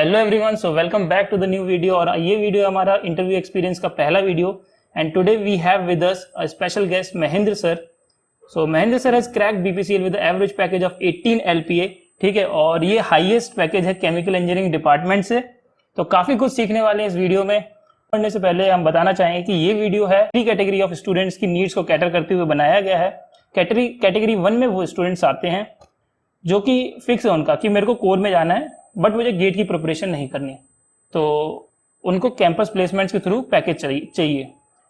Hello everyone, so welcome back to the new video. और ये video हमारा interview experience का पहला video and today we have with us a special guest Mahendra sir. So Mahendra sir has cracked BPCL with average package of 18 LPA. ठीक है, और ये highest package है केमिकल इंजीनियरिंग डिपार्टमेंट से। तो काफ़ी कुछ सीखने वाले हैं इस वीडियो में। पढ़ने से पहले हम बताना चाहेंगे कि ये वीडियो है 3 कैटेगरी ऑफ स्टूडेंट्स की नीड्स को कैटर करते हुए बनाया गया है। कैटेगरी 1 में वो स्टूडेंट्स आते हैं जो कि फिक्स है उनका कि मेरे को कोर में जाना है बट मुझे गेट की प्रिपरेशन नहीं करनी, तो उनको कैंपस प्लेसमेंट्स के थ्रू पैकेज चाहिए।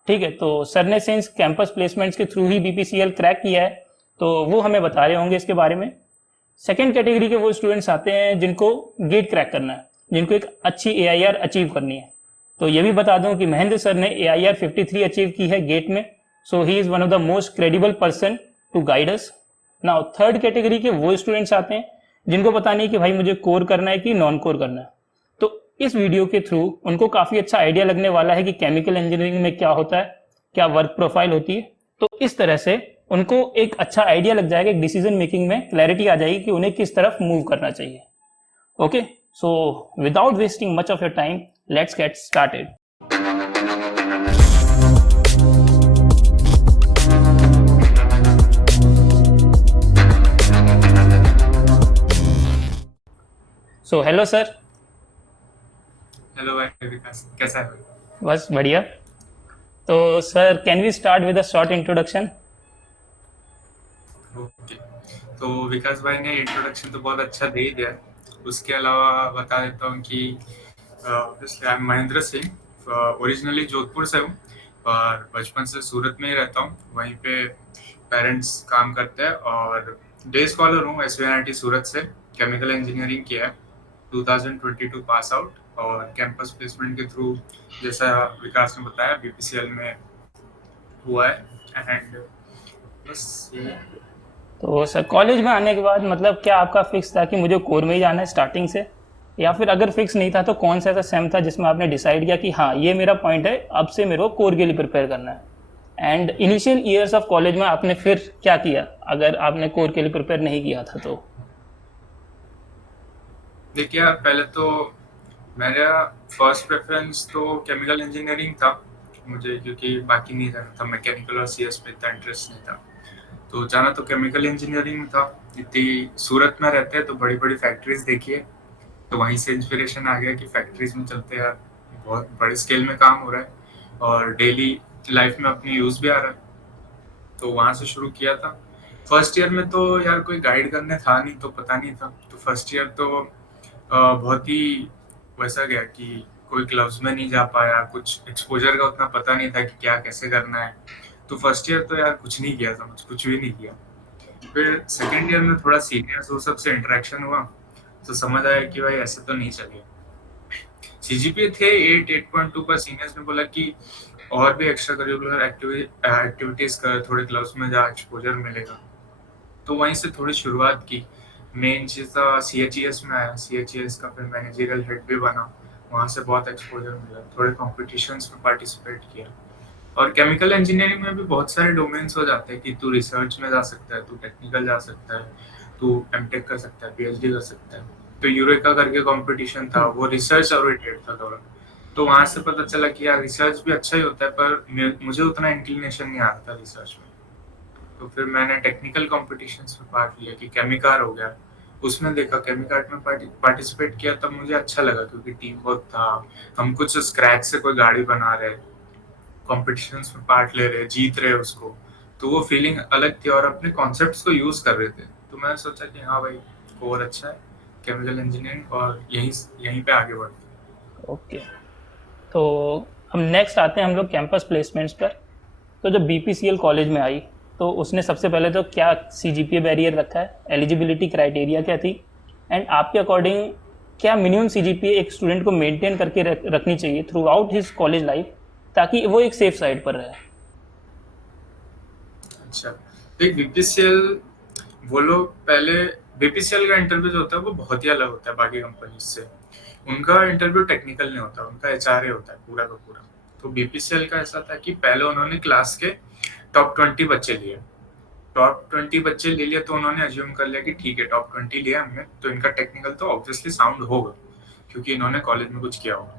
ठीक है, तो सर ने सिंस कैंपस प्लेसमेंट्स के थ्रू ही बीपीसीएल क्रैक किया है तो वो हमें बता रहे होंगे इसके बारे में। सेकेंड कैटेगरी के वो स्टूडेंट्स आते हैं जिनको गेट क्रैक करना है, जिनको एक अच्छी एआईआर अचीव करनी है। तो ये भी बता दूं कि महेंद्र सर ने एआईआर 53 अचीव की है गेट में। So he is one of the most credible person to guide us. Now third category के वो स्टूडेंट्स आते हैं जिनको पता नहीं कि भाई मुझे कोर करना है कि नॉन कोर करना है। तो इस वीडियो के थ्रू उनको काफ़ी अच्छा आइडिया लगने वाला है कि केमिकल इंजीनियरिंग में क्या होता है, क्या वर्क प्रोफाइल होती है। तो इस तरह से उनको एक अच्छा आइडिया लग जाएगा, एक डिसीजन मेकिंग में क्लैरिटी आ जाएगी कि उन्हें किस तरफ मूव करना चाहिए। Okay, so without wasting much of your time let's get started. So hello sir. Hello भाई विकास, कैसा है भाई? बस बढ़िया। तो sir can we start with a short introduction? Okay, तो विकास भाई ने इंट्रोडक्शन तो बहुत अच्छा दे ही दिया है। उसके अलावा बता देता हूँ कि I am Mahendra Singh, originally Jodhpur से हूँ और बचपन से सूरत में ही रहता हूँ। वहीं पे पेरेंट्स काम करते हैं और डे स्कॉलर हूँ। एसवीएनआईटी सूरत से केमिकल इंजीनियरिंग किया है, 2022 पास आउट और कैंपस प्लेसमेंट के थ्रू जैसा विकास ने बताया बीपीसीएल में हुआ है। एंड बस यही। तो सर कॉलेज में आने के बाद मतलब क्या आपका फिक्स था कि मुझे कोर में ही जाना है स्टार्टिंग से, या फिर अगर फिक्स नहीं था तो कौन सा ऐसा सेम था जिसमें आपने डिसाइड किया कि हाँ ये मेरा पॉइंट है, अब से मेरे को कोर के लिए प्रिपेयर करना है? And initial years of college में आपने फिर क्या किया अगर आपने कोर के लिए प्रिपेयर नहीं किया था तो? देखिए यार, पहले तो मेरा फर्स्ट प्रेफरेंस तो केमिकल इंजीनियरिंग था मुझे, क्योंकि बाकी नहीं जाना था। मैकेनिकल और सीएस में इतना इंटरेस्ट नहीं था, तो जाना तो केमिकल इंजीनियरिंग में था। इतनी सूरत में रहते हैं तो बड़ी बड़ी फैक्ट्रीज देखिए, तो वहीं से इंस्पिरेशन आ गया कि फैक्ट्रीज में चलते हैं यार, बहुत बड़े स्केल में काम हो रहा है और डेली लाइफ में अपनी यूज़ भी आ रहा है। तो वहाँ से शुरू किया था। फर्स्ट ईयर में तो यार कोई गाइड करने था नहीं, तो पता नहीं था। तो फर्स्ट ईयर तो बहुत ही वैसा गया कि कोई क्लब्स में नहीं जा पाया, कुछ एक्सपोजर का उतना पता नहीं था कि क्या कैसे करना है। तो फर्स्ट ईयर तो यार कुछ नहीं किया, समझ कुछ भी नहीं किया। फिर सेकेंड ईयर में थोड़ा सीनियर्स वो सबसे इंटरेक्शन हुआ तो समझ आया कि भाई ऐसे तो नहीं चलेगा। सीजीपीए थे 8.2 पर। सीनियर्स ने बोला कि और भी एक्स्ट्रा करिकुलर एक्टिविटीज कर, थोड़े क्लब्स में जा, एक्सपोजर मिलेगा। तो वहीं से थोड़ी शुरुआत की। मेन चीज़ था सीएचईएस में आया, सीएचईएस का फिर मैनेजरियल हेड भी बना। वहाँ से बहुत एक्सपोजर मिला, थोड़े कॉम्पिटिशन्स में पार्टिसिपेट किया। और केमिकल इंजीनियरिंग में भी बहुत सारे डोमेन्स हो जाते हैं कि तू रिसर्च में जा सकता है, तू टेक्निकल जा सकता है, तू एमटेक कर सकता है, पीएचडी कर सकता है। तो यूरेका करके कंपटीशन था, वो रिसर्च ओरिएंटेड था थोड़ा। तो वहाँ से पता चला कि यार रिसर्च भी अच्छा ही होता है, पर मुझे उतना इंक्लिनेशन नहीं आ रहा था रिसर्च में। तो फिर मैंने टेक्निकल कॉम्पिटिशन्स में पार्ट लिया कि केमिकार हो गया, उसमें देखा केमिकार्ट में पार्टिसिपेट किया, तब मुझे अच्छा लगा क्योंकि टीम वर्क था। हम कुछ स्क्रैच से कोई गाड़ी बना रहे, कॉम्पिटिशन्स में पार्ट ले रहे, जीत रहे उसको, तो वो फीलिंग अलग थी और अपने कॉन्सेप्ट्स को यूज कर रहे थे। तो मैंने सोचा कि हाँ भाई, कोर अच्छा है केमिकल इंजीनियरिंग, और यहीं यहीं पे आगे बढ़ते। ओके, तो हम नेक्स्ट आते हैं हम लोग कैंपस प्लेसमेंट्स पर। तो जब बीपीसीएल कॉलेज में आई तो उसने सबसे पहले तो क्या सीजीपीए बैरियर रखा है, एलिजिबिलिटी क्राइटेरिया क्या थी, एंड आपके अकॉर्डिंग क्या मिनिमम सीजीपीए एक स्टूडेंट को मेंटेन करके रखनी चाहिए through out his college life ताकि वो एक सेफ साइड पर रहे? अच्छा, देख बीपीसीएल, वो लोग पहले, बीपीसीएल का इंटरव्यू जो होता है वो बहुत ही अलग होता है बाकी कंपनीज से। उनका इंटरव्यू टेक्निकल नहीं होता, उनका एचआरए होता है पूरा का पूरा। तो बीपीसीएल का ऐसा था कि पहले उन्होंने क्लास के टॉप 20 बच्चे लिए। टॉप 20 बच्चे ले लिया तो उन्होंने अज्यूम कर लिया कि ठीक है, टॉप 20 लिया हमने तो इनका टेक्निकल तो ऑब्वियसली साउंड होगा, क्योंकि इन्होंने कॉलेज में कुछ किया होगा।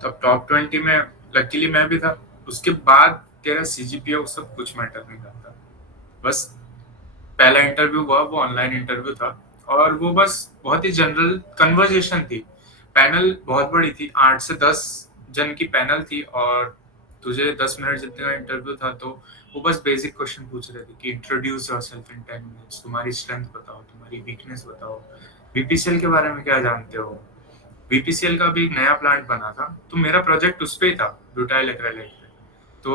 तो अब टॉप 20 में लकीली मैं भी था। उसके बाद तेरा सीजीपीए वो सब कुछ मैटर नहीं करता। बस पहला इंटरव्यू हुआ, वो ऑनलाइन इंटरव्यू था और वो बस बहुत ही जनरल कन्वर्जेशन थी। पैनल बहुत बड़ी थी, 8 से 10 जन की पैनल थी और तुझे 10 मिनट जितने का इंटरव्यू था। तो वो बस बेसिक क्वेश्चन पूछ रहे थे कि इंट्रोड्यूस योरसेल्फ इन 10 मिनट्स, तुम्हारी स्ट्रेंथ बताओ, तुम्हारी वीकनेस बताओ, बीपीसीएल के बारे में क्या जानते हो। बीपीसीएल का भी एक नया प्लांट बना था, तो मेरा प्रोजेक्ट उस पे ही था, ब्यूटाइल एक्रेलाइट पे। तो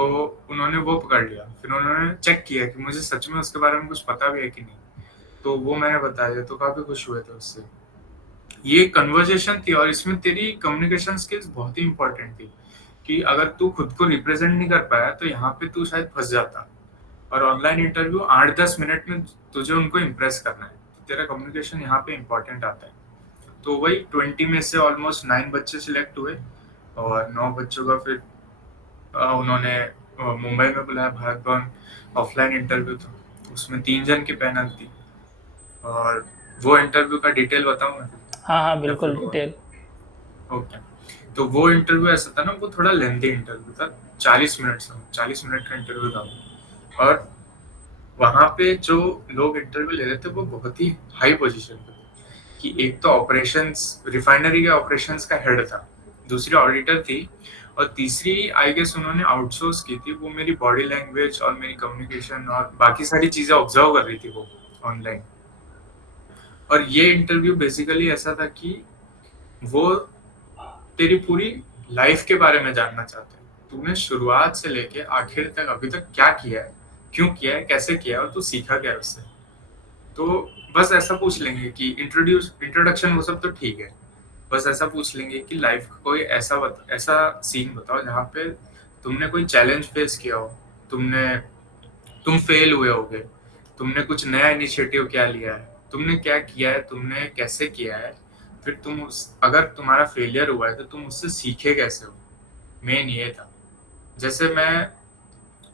उन्होंने वो पकड़ लिया, फिर उन्होंने चेक किया कि मुझे सच में उसके बारे में कुछ पता भी है कि नहीं। तो वो मैंने बताया, तो काफी खुश हुए थे उससे। ये कन्वर्जेशन थी और इसमें तेरी कम्युनिकेशन स्किल्स बहुत ही इंपॉर्टेंट थी कि अगर तू खुद को रिप्रेजेंट नहीं कर पाया तो यहाँ पे तू शायद फंस जाता। और ऑनलाइन इंटरव्यू 8-10 मिनट में तुझे उनको इम्प्रेस करना है, तो तेरा कम्युनिकेशन यहाँ पे इम्पोर्टेंट आता है। तो वही 20 में से ऑलमोस्ट 9 बच्चे सिलेक्ट हुए और 9 बच्चों का फिर उन्होंने मुंबई में बुलाया, भारत भवन। ऑफलाइन इंटरव्यू था, उसमें 3 जन की पैनल थी। और वो इंटरव्यू का डिटेल बताऊं मैं? हाँ हाँ या बिल्कुल, फिर डिटेल। ओके। तो वो इंटरव्यू ऐसा था ना, वो थोड़ा लेंथी इंटरव्यू था, 40 मिनट का इंटरव्यू था। और वहां पे जो लोग इंटरव्यू ले रहे थे वो बहुत ही हाई पोजीशन पे थे। कि एक तो ऑपरेशंस, रिफाइनरी के ऑपरेशंस का हेड था, दूसरी ऑडिटर थी और तीसरी आई गेस उन्होंने आउटसोर्स की थी। वो मेरी बॉडी लैंग्वेज और मेरी कम्युनिकेशन और बाकी सारी चीजें ऑब्जर्व कर रही थी वो ऑनलाइन। और ये इंटरव्यू बेसिकली ऐसा था कि वो तेरी पूरी लाइफ के बारे में जानना चाहते हैं। तूने शुरुआत से लेके आखिर तक अभी तक क्या किया है, क्यों किया है, कैसे किया है और तू सीखा क्या है उससे। तो बस ऐसा पूछ लेंगे कि इंट्रोडक्शन वो सब तो ठीक है। बस ऐसा पूछ लेंगे कि लाइफ का कोई ऐसा सीन बताओ जहाँ पे तुमने कोई चैलेंज फेस किया हो, तुम फेल हुए होगे, तुमने कुछ नया इनिशिएटिव क्या लिया है, तुमने क्या किया है, तुमने कैसे किया है। फिर अगर तुम्हारा फेलियर हुआ है तो तुम उससे सीखे कैसे हो। मेन ये था। जैसे मैं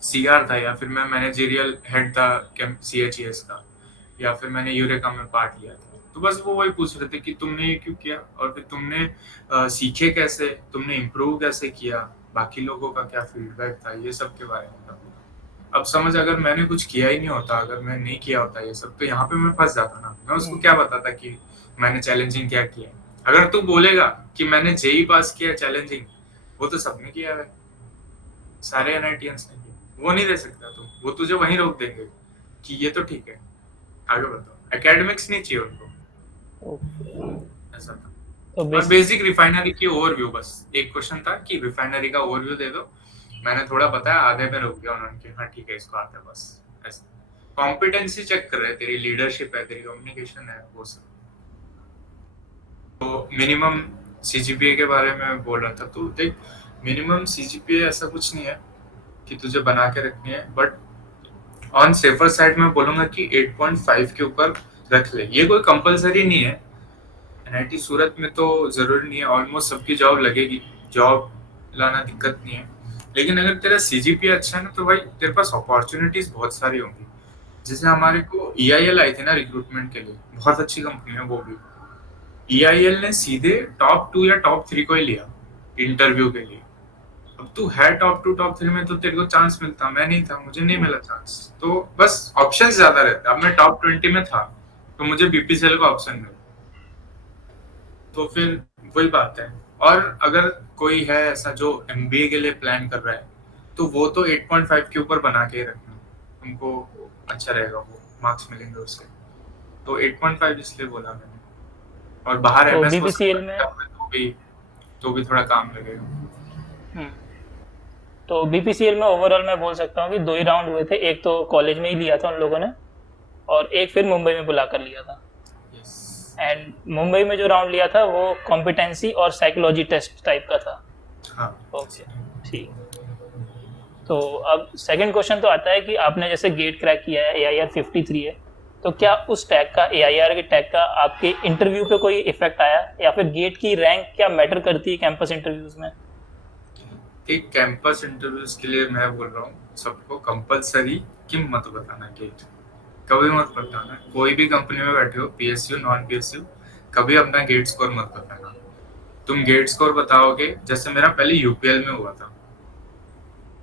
सीआर था या फिर मैं मैनेजरियल हेड था सीएचईएस का, या फिर मैंने यूरेका में पार्ट लिया था। तो बस वो वही पूछ रहे थे कि तुमने ये क्यों किया और फिर तुमने सीखे कैसे, तुमने इम्प्रूव कैसे किया, बाकी लोगों का क्या फीडबैक था, ये सब के बारे में था। अब समझ, अगर मैंने कुछ किया ही नहीं होता, अगर मैं नहीं किया होता ये सब, तो यहाँ पे मैं फंस जाता ना। मैं उसको क्या बताता कि मैंने चैलेंजिंग क्या किया। अगर तू बोलेगा कि मैंने जेई पास किया चैलेंजिंग, वो तो सबने किया है, सारे एनआईटीएंस ने किया, वो नहीं दे सकता तू, वो तुझे वहीं रोक देंगे कि ये तो ठीक है, आगे बताओ। एकेडमिक्स नहीं चाहिए उनको, ऐसा था। तो और बेसिक रिफाइनरी की ओवरव्यू, बस एक क्वेश्चन था कि रिफाइनरी का ओवरव्यू दे दो। मैंने थोड़ा बताया, आधे में रोक दिया उन्होंने कि हाँ ठीक है, इसको आता है बस। ऐसा कॉम्पिटेंसी चेक कर रहे हैं, तेरी लीडरशिप है, तेरी कम्युनिकेशन है, वो सब। तो मिनिमम सीजीपीए के बारे में बोल रहा था, तो देख मिनिमम सीजीपीए ऐसा कुछ नहीं है कि तुझे बना के रखनी है, बट ऑन सेफर साइड में बोलूंगा कि 8.5 के ऊपर रख ले। ये कोई कंपलसरी नहीं है, एनआईटी सूरत में तो जरूरी नहीं है, ऑलमोस्ट सबकी जॉब लगेगी, जॉब लाना दिक्कत नहीं है। लेकिन अगर तेरा सीजीपीए अच्छा है ना, तो भाई तेरे पास अपॉर्चुनिटीज बहुत सारी होंगी। जैसे हमारे को ईआईएल आई थी ना रिक्रूटमेंट के लिए, बहुत अच्छी कंपनी है वो भी। ईआईएल ने सीधे टॉप 2 या टॉप 3 को ही लिया इंटरव्यू के लिए। अब तू है टॉप 2 टॉप 3 में तो तेरे को चांस मिलता, मैं नहीं था, मुझे नहीं मिला चांस। तो बस ऑप्शंस ज्यादा रहते। अब मैं टॉप 20 में था तो मुझे बीपीसीएल का ऑप्शन मिला, तो फिर वही बात है। और अगर कोई है ऐसा जो एमबीए के लिए प्लान कर रहा है, तो वो तो 8.5 के ऊपर बना के रखना, उनको अच्छा रहेगा, वो मार्क्स मिलेंगे उसके। तो 8.5 इसलिए बोला मैंने। और बाहर तो एमएस वो सब बीपीसीएल में, करते हुए तो भी थोड़ा काम लगेगा। हम्म, तो बीपीसीएल में ओवरऑल मैं बोल सकता हूँ कि 2 ही राउंड हुए थे। एक तो कॉलेज में ही लिया था उन लोगों ने, और एक फिर मुंबई में बुला कर लिया था। यस। एंड मुंबई में जो राउंड लिया था वो कॉम्पिटेंसी और साइकोलॉजी टेस्ट टाइप का था। हाँ ओके, ठीक। तो अब सेकंड क्वेश्चन तो आता है कि आपने जैसे गेट क्रैक किया है, AIR 53 है, तो क्या उस टैग का, AIR के टैग का आपके इंटरव्यू पे कोई इफेक्ट आया, या फिर गेट की रैंक क्या मैटर करती है कैंपस इंटरव्यूज में? एक कैंपस इंटरव्यूज के लिए मैं बोल रहा हूँ सबको, कंपलसरी कि मत बताना गेट, कभी मत बताना। कोई भी कंपनी में बैठे हो, पीएसयू नॉन पीएसयू, कभी अपना गेट स्कोर मत बताना। तुम गेट स्कोर बताओगे, जैसे मेरा पहले यूपीएल में हुआ था,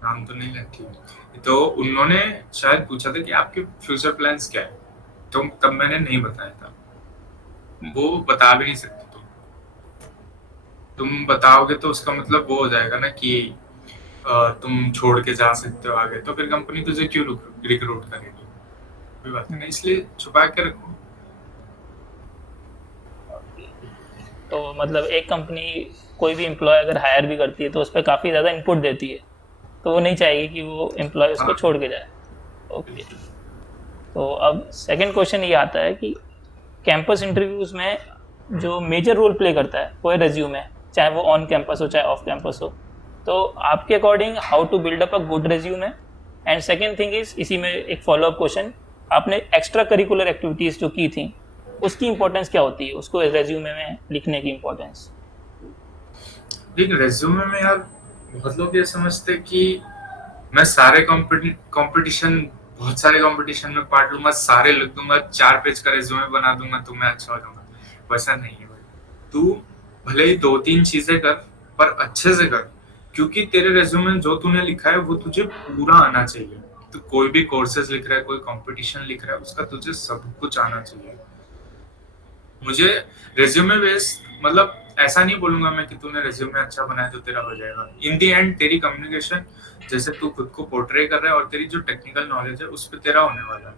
नाम तो नहीं लेती, तो उन्होंने शायद पूछा था कि आपके फ्यूचर प्लान्स क्या है, तो तब मैंने नहीं बताया था। वो बता भी नहीं सकते, तुम बताओगे तो उसका मतलब वो हो जाएगा ना कि तुम छोड़ के जा सकते हो आगे, तो फिर कंपनी तुझे क्यों रिक्रूट करेगी, कोई बात नहीं, इसलिए छुपा के रखो। तो मतलब एक कंपनी कोई भी एम्प्लॉय अगर हायर भी करती है तो उस पर काफ़ी ज़्यादा इनपुट देती है, तो वो नहीं चाहेगी कि वो एम्प्लॉय उसको हाँ, छोड़ के जाए। ओके, तो अब सेकंड क्वेश्चन ये आता है कि कैंपस इंटरव्यूज में जो मेजर रोल प्ले करता है वो है रेज्यूमे, चाहे वो ऑन कैंपस हो चाहे ऑफ कैंपस हो। तो आपके according how to build up a good resume? And second thing is, इसी में एक फॉलोअप क्वेश्चन, आपने एक्स्ट्रा करिकुलर एक्टिविटीज जो की थी उसकी इंपॉर्टेंस क्या होती है, उसको रेज्यूमे में लिखने की इंपॉर्टेंस? लेकिन रेज्यूमे में यार बहुत लोग ये समझते हैं कि मैं सारे कंपटीशन बहुत सारे कंपटीशन में पार्ट लूंगा, सारे लिख दूंगा, 4 पेज का रेज्यूमे बना दूंगा तो मैं अच्छा हो जाऊंगा। वैसा नहीं है भाई, तू भले ही 2-3 चीजें कर पर अच्छे से कर, क्योंकि तेरे रेज्यूमे में जो तूने लिखा है वो तुझे पूरा आना चाहिए। तो कोई भी कोर्सेज लिख रहा है, कोई कंपटीशन लिख रहा है, उसका तुझे सब कुछ आना चाहिए। मुझे रेज्यूमे बेस्ड मतलब ऐसा नहीं बोलूंगा मैं कि तूने रेज्यूमे अच्छा बनाया तो तेरा हो जाएगा। इन दी एंड तेरी कम्युनिकेशन, जैसे तू खुद को पोर्ट्रे कर रहा है और तेरी जो टेक्निकल नॉलेज है उस पर तेरा होने वाला है।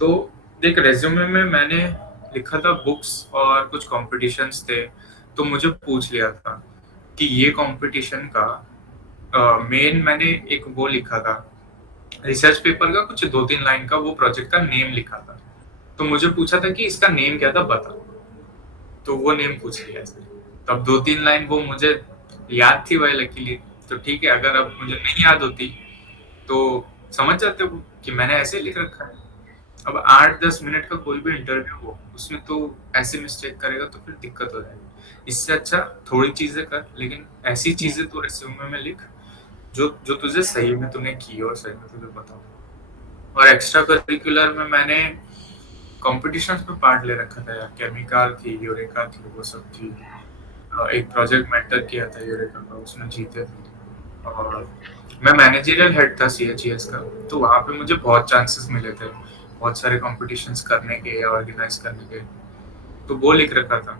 तो देख, रेज्यूमे में मैंने लिखा था बुक्स और कुछ कॉम्पिटिशन्स थे, तो मुझे पूछ लिया था कि ये कॉम्पिटिशन का मेन मैंने एक वो लिखा था, रिसर्च पेपर का कुछ 2-3 लाइन का वो प्रोजेक्ट का नेम लिखा था, तो मुझे पूछा था कि इसका नेम क्या था बता, तो वो नेम पूछ लिया था। तब 2-3 लाइन वो मुझे याद थी भाई लकीली, तो ठीक है, अगर अब मुझे नहीं याद होती तो समझ जाते हो कि मैंने ऐसे लिख रखा है। अब 8-10 मिनट का कोई भी इंटरव्यू हो उसमें तो ऐसे मिस्टेक करेगा तो फिर दिक्कत हो जाएगी। इससे अच्छा थोड़ी चीजें कर, लेकिन ऐसी चीजें तो रिज्यूमे में लिख जो जो तुझे सही में तूने की और सही में तुझे पता हो। और एक्स्ट्रा करिकुलर में मैंने कॉम्पिटिशन्स में पार्ट ले रखा था यार, केमिकल थी, यूरेका थी, वो सब थी। एक प्रोजेक्ट मेंटर किया था यूरेका का, उसमें जीते थे। और मैं मैनेजरियल हेड था सीएचईएस का, तो वहाँ पे मुझे बहुत चांसेस मिले थे बहुत सारे कॉम्पिटिशन्स करने के या ऑर्गेनाइज करने के, तो वो लिख रखा था।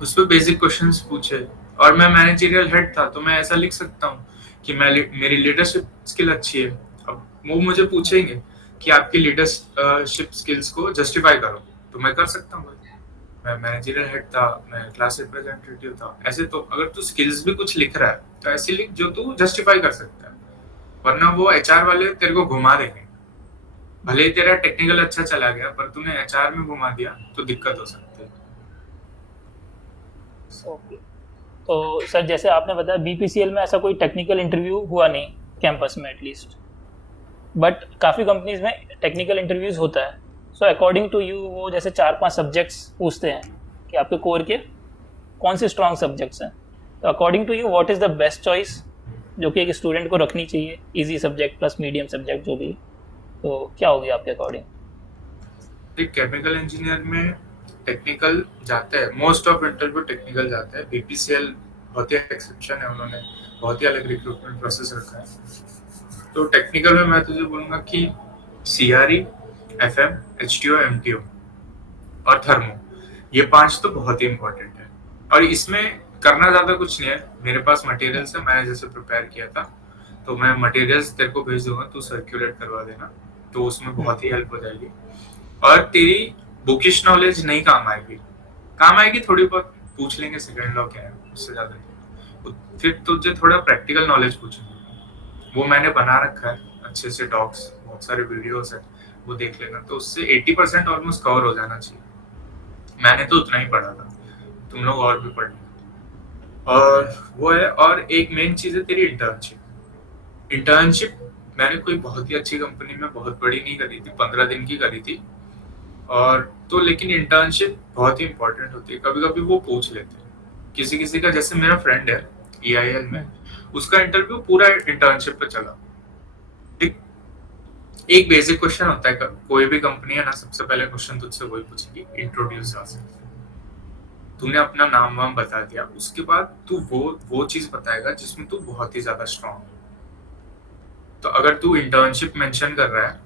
उस पर बेसिक क्वेश्चंस पूछे, और मैं मैनेजरियल हेड था तो मैं ऐसा लिख सकता हूँ कि मेरी लीडरशिप स्किल अच्छी है। अब वो मुझे पूछेंगे कि आपकी लीडरशिप स्किल्स को जस्टिफाई करो, तो मैं कर सकता हूँ। मैं मैनेजरियल हेड था, मैं क्लास रिप्रेजेंटेटिव था, ऐसे तो अगर तू स्किल्स भी कुछ लिख रहा है तो ऐसे लिख जो तू जस्टिफाई कर सकता है, वरना वो एचआर वाले तेरे को घुमा देंगे। भले ही तेरा टेक्निकल अच्छा चला गया पर तूने एचआर में घुमा दिया तो दिक्कत हो सकती है। ओके, तो सर जैसे आपने बताया बीपीसीएल में ऐसा कोई टेक्निकल इंटरव्यू हुआ नहीं कैंपस में एटलीस्ट, बट काफ़ी कंपनीज में टेक्निकल इंटरव्यूज होता है। सो अकॉर्डिंग टू यू वो जैसे 4-5 सब्जेक्ट्स पूछते हैं कि आपके कोर के कौन से स्ट्रॉन्ग सब्जेक्ट्स हैं, तो according to you what is the best choice जो कि एक स्टूडेंट को रखनी चाहिए, easy subject plus medium subject जो भी, तो क्या होगी आपके अकॉर्डिंग? एक केमिकल इंजीनियर में टेक्निकल जाते हैं, मोस्ट ऑफ इंटरव्यू टेक्निकल जाते हैं। बीपीसीएल बहुत ही एक्सेप्शन है, उन्होंने बहुत ही अलग रिक्रूटमेंट प्रोसेस रखा है। तो टेक्निकल में मैं तुझे बोलूंगा कि सीआरई, एफएम, एचटीओ, एमटीओ और थर्मो, ये 5 तो बहुत ही इंपॉर्टेंट है। और इसमें करना ज्यादा कुछ नहीं है, मेरे पास मटेरियल्स है, मैंने जैसे प्रिपेयर किया था, तो मैं मटेरियल्स तेरे को भेज दूंगा, तू सर्कुलेट करवा देना, तो उसमें बहुत ही हेल्प हो जाएगी। और तेरी बुकिश नॉलेज नहीं काम आएगी, काम आएगी थोड़ी बहुत, पूछ लेंगे सेकंड लॉ क्या है, उससे ज्यादा नहीं। फिर तुझे थोड़ा प्रैक्टिकल नॉलेज पूछेंगे, वो मैंने बना रखा है अच्छे से, डॉक्स बहुत सारे वीडियोस है, वो देख लेना, तो उससे 80% ऑलमोस्ट कवर हो जाना चाहिए। मैंने तो उतना ही पढ़ा था, तुम लोग और भी पढ़ लेना। और वो है, और एक मेन चीज है तेरी इंटर्नशिप। इंटर्नशिप मैंने कोई बहुत ही अच्छी कंपनी में बहुत बड़ी नहीं करी थी, 15 दिन की करी थी। और तो लेकिन इंटर्नशिप बहुत ही इंपॉर्टेंट होती है, कभी कभी वो पूछ लेते हैं किसी किसी का, जैसे मेरा फ्रेंड है ईआईएल में, उसका इंटरव्यू पूरा इंटर्नशिप पे चला। ठीक, एक बेसिक क्वेश्चन होता है, कोई भी कंपनी है ना, सबसे पहले क्वेश्चन तुझसे वही पूछेगी, इंट्रोड्यूस योरसेल्फ। तूने अपना नाम वाम बता दिया, उसके बाद तू वो चीज बताएगा जिसमें तू बहुत ही ज्यादा स्ट्रांग है। तो अगर तू इंटर्नशिप मेंशन कर रहा है,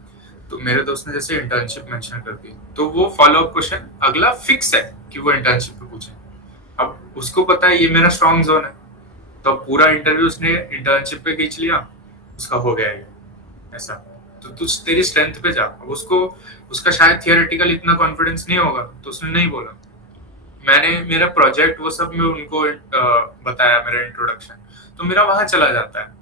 तो मेरे दोस्त ने जैसे इंटर्नशिप मेंशन कर दी, तो वो फॉलो अप क्वेश्चन अगला फिक्स है कि वो इंटर्नशिप पे पूछे। अब उसको पता है ये मेरा स्ट्रांग जोन है, तो अब पूरा इंटरव्यू उसने इंटर्नशिप पे खींच लिया, उसका हो गया ये ऐसा। तो तू तेरी स्ट्रेंथ पे जा। अब उसको उसका शायद थियोरेटिकल इतना कॉन्फिडेंस नहीं होगा, तो उसने नहीं बोला। मैंने मेरा प्रोजेक्ट वो सब में उनको बताया, मेरा इंट्रोडक्शन, तो मेरा वहां चला जाता है।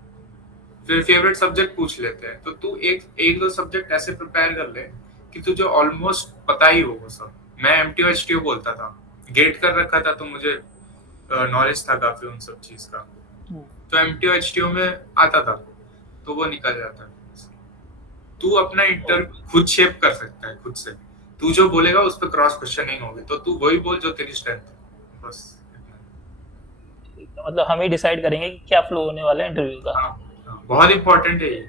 फिर फेवरेट सब्जेक्ट पूछ लेते हैं, तो तू एक एक दो सब्जेक्ट ऐसे प्रिपेयर कर ले कि तुझे ऑलमोस्ट पता ही हो वो सब। मैं एमटीओ एचटीओ बोलता था, गेट कर रखा था, तो मुझे नॉलेज था काफी उन सब चीज का। तो एमटीओ एचटीओ में आता था, तो वो निकल जाता है। तू अपना इंटर खुद शेप कर सकता है खुद से। तू जो बोलेगा उस पर क्रॉस क्वेश्चनिंग होगी, तो तू वही बोल जो तेरी स्ट्रेंथ है, बस इतना। मतलब हम ही डिसाइड करेंगे कि क्या फ्लो होने वाला है इंटरव्यू का। हाँ, हाँ, बहुत इंपॉर्टेंट है ये।